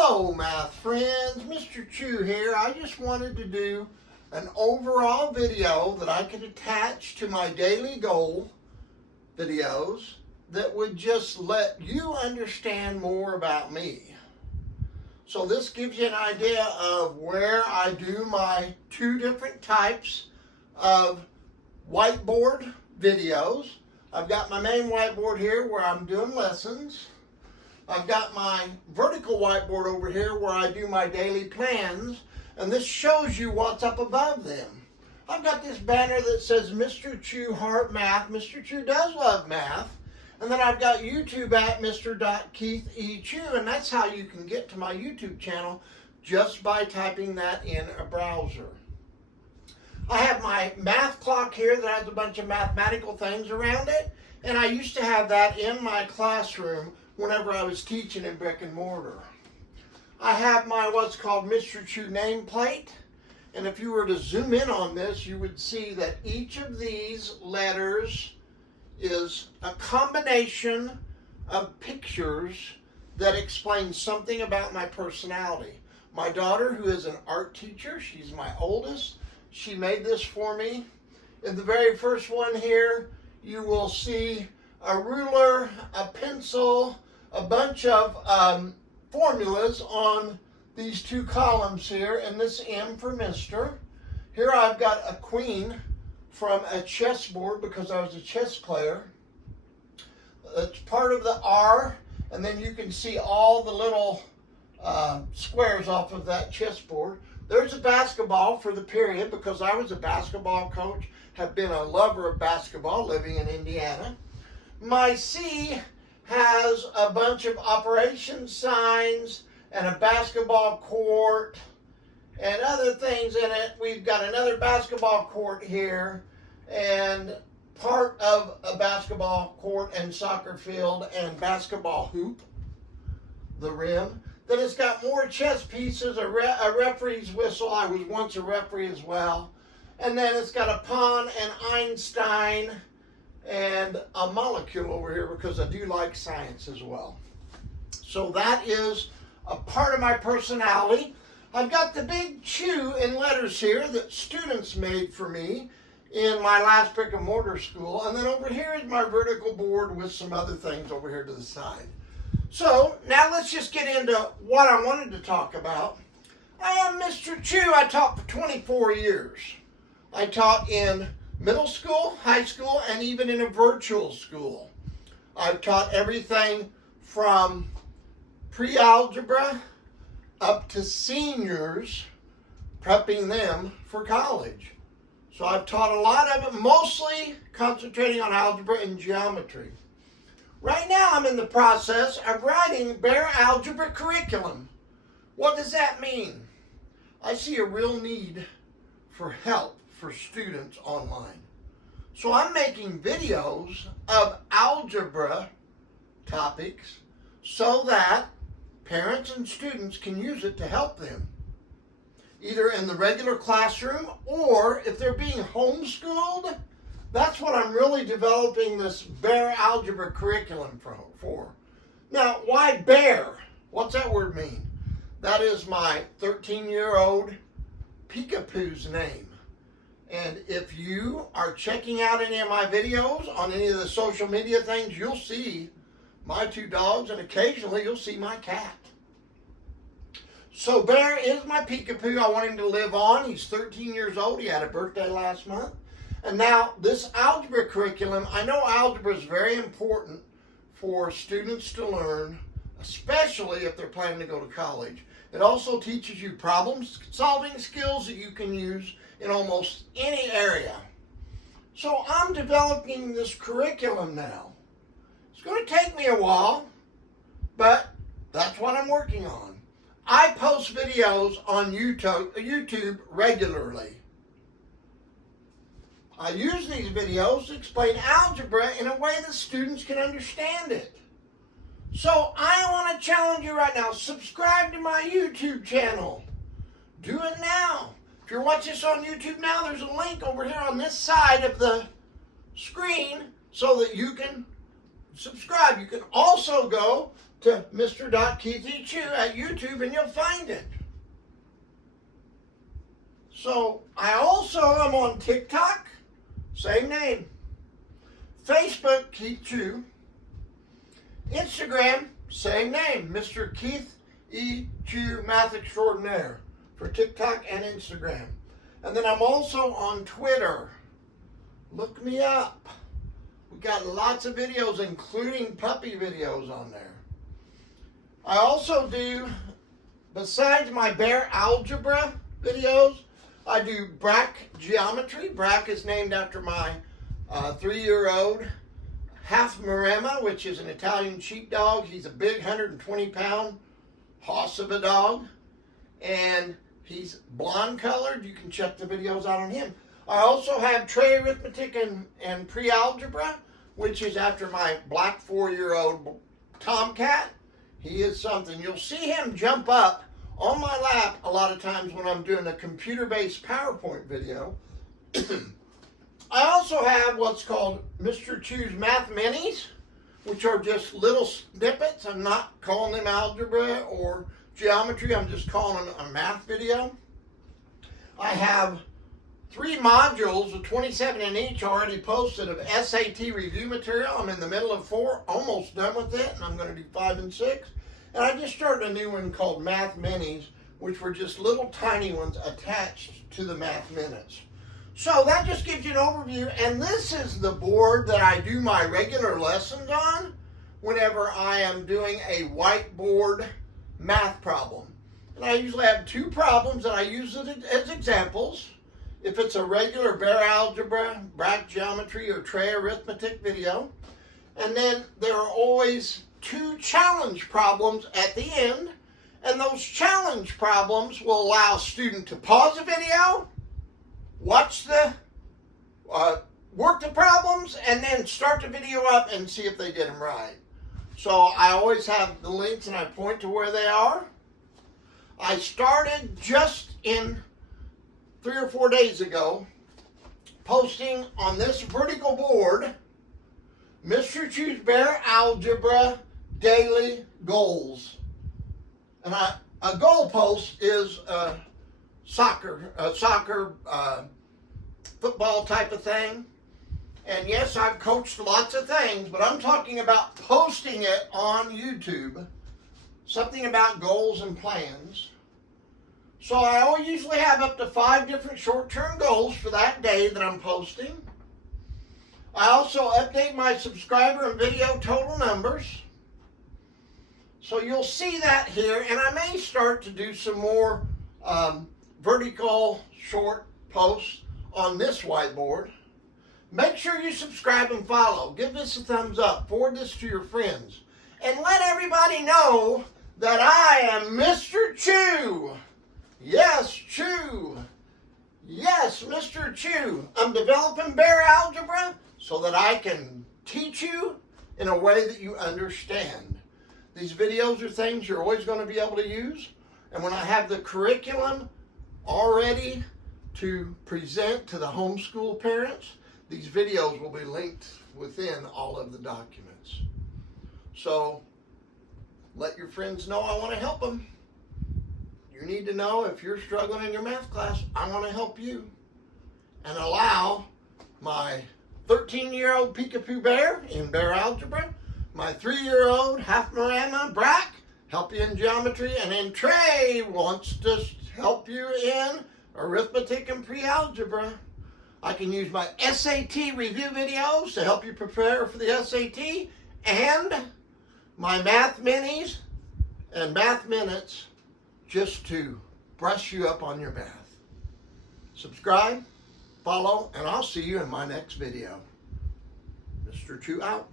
Hello, math friends. Mr. Chu here. I just wanted to do an overall video that I could attach to my daily goal videos that would just let you understand more about me. So this gives you an idea of where I do my two different types of whiteboard videos. I've got my main whiteboard here where I'm doing lessons. I've got my vertical whiteboard over here where I do my daily plans, and this shows you what's up above them. I've got this banner that says Mr. Chu Heart Math. Mr. Chu does love math. And then I've got YouTube at Mr. Keith Chu, and that's how you can get to my YouTube channel just by typing that in a browser. I have my math clock here that has a bunch of mathematical things around it, and I used to have that in my classroom whenever I was teaching in brick and mortar. I have my what's called Mr. Chu nameplate, and if you were to zoom in on this, you would see that each of these letters is a combination of pictures that explain something about my personality. My daughter, who is an art teacher, she's my oldest, she made this for me. In the very first one here, you will see a ruler, a pencil, a bunch of formulas on these two columns here, and this M for Mr. Here I've got a queen from a chessboard because I was a chess player. It's part of the R, and then you can see all the little squares off of that chessboard. There's a basketball for the period because I was a basketball coach, have been a lover of basketball living in Indiana. My C has a bunch of operation signs and a basketball court and other things in it. We've got another basketball court here and part of a basketball court and soccer field and basketball hoop, the rim. Then it's got more chess pieces, a referee's whistle. I was once a referee as well. And then it's got a pawn and Einstein and a molecule over here because I do like science as well. So that is a part of my personality. I've got the big Chu in letters here that students made for me in my last brick and mortar school. And then over here is my vertical board with some other things over here to the side. So now let's just get into what I wanted to talk about. I am Mr. Chu. I taught for 24 years. I taught in middle school, high school, and even in a virtual school. I've taught everything from pre-algebra up to seniors, prepping them for college. So I've taught a lot of it, mostly concentrating on algebra and geometry. Right now I'm in the process of writing bare algebra curriculum. What does that mean? I see a real need for help for students online. So I'm making videos of algebra topics so that parents and students can use it to help them, either in the regular classroom or if they're being homeschooled. That's what I'm really developing this bare algebra curriculum for. Now, why bare? What's that word mean? That is my 13-year-old Peekapoo's name. And if you are checking out any of my videos on any of the social media things, you'll see my two dogs, and occasionally you'll see my cat. So Bear is my Peekapoo. I want him to live on. He's 13 years old. He had a birthday last month. And now this algebra curriculum, I know algebra is very important for students to learn, especially if they're planning to go to college. It also teaches you problem-solving skills that you can use in almost any area. So I'm developing this curriculum now. It's going to take me a while, but that's what I'm working on. I post videos on YouTube regularly. I use these videos to explain algebra in a way that students can understand it. So I want to challenge you right now. Subscribe to my YouTube channel. Do it now. If you're watching this on YouTube now, there's a link over here on this side of the screen so that you can subscribe. You can also go to Mr. Keith E. Chu at YouTube and you'll find it. So I also am on TikTok, same name. Facebook, Keith Chu. Instagram, same name, Mr. Keith E. Chu Math Extraordinaire for TikTok and Instagram. And then I'm also on Twitter. Look me up. We got lots of videos, including puppy videos on there. I also do, besides my bare algebra videos, I do BRAC geometry. BRAC is named after my 3-year-old half Maremma, which is an Italian sheepdog. He's a big 120-pound hoss of a dog. And he's blonde colored. You can check the videos out on him. I also have tray arithmetic and pre-algebra, which is after my black 4-year-old Tomcat. He is something. You'll see him jump up on my lap a lot of times when I'm doing a computer-based PowerPoint video. I also have what's called Mr. Chu's Math Minis, which are just little snippets. I'm not calling them algebra or geometry. I'm just calling them a math video. I have 3 modules of 27 in each already posted of SAT review material. I'm in the middle of 4, almost done with it, and I'm going to do 5 and 6. And I just started a new one called Math Minis, which were just little tiny ones attached to the Math Minutes. So that just gives you an overview, and this is the board that I do my regular lessons on whenever I am doing a whiteboard math problem. And I usually have 2 problems that I use as examples. If it's a regular bare algebra, BRAC geometry, or tray arithmetic video. And then there are always 2 challenge problems at the end. And those challenge problems will allow a student to pause the video, watch the, work the problems, and then start the video up and see if they did them right. So I always have the links and I point to where they are. I started just in 3 or 4 days ago posting on this vertical board Mr. Chu's Bare Algebra Daily Goals. And a goal post is soccer, football type of thing. And yes, I've coached lots of things, but I'm talking about posting it on YouTube. Something about goals and plans. So I usually have up to 5 different short-term goals for that day that I'm posting. I also update my subscriber and video total numbers. So you'll see that here, and I may start to do some more vertical short posts on this whiteboard. Make sure you subscribe and follow. Give this a thumbs up. Forward this to your friends. And let everybody know that I am Mr. Chu. Yes, Chu. Yes, Mr. Chu. I'm developing bare algebra so that I can teach you in a way that you understand. These videos are things you're always going to be able to use. And when I have the curriculum all ready to present to the homeschool parents, these videos will be linked within all of the documents. So let your friends know I want to help them. You need to know if you're struggling in your math class, I want to help you. And allow my 13-year-old Peekapoo Bear in bare algebra, my 3-year-old half Maremma BRAC help you in geometry, and then Trey wants to help you in arithmetic and pre-algebra. I can use my SAT review videos to help you prepare for the SAT, and my Math Minis and Math Minutes just to brush you up on your math. Subscribe, follow, and I'll see you in my next video. Mr. Chu out.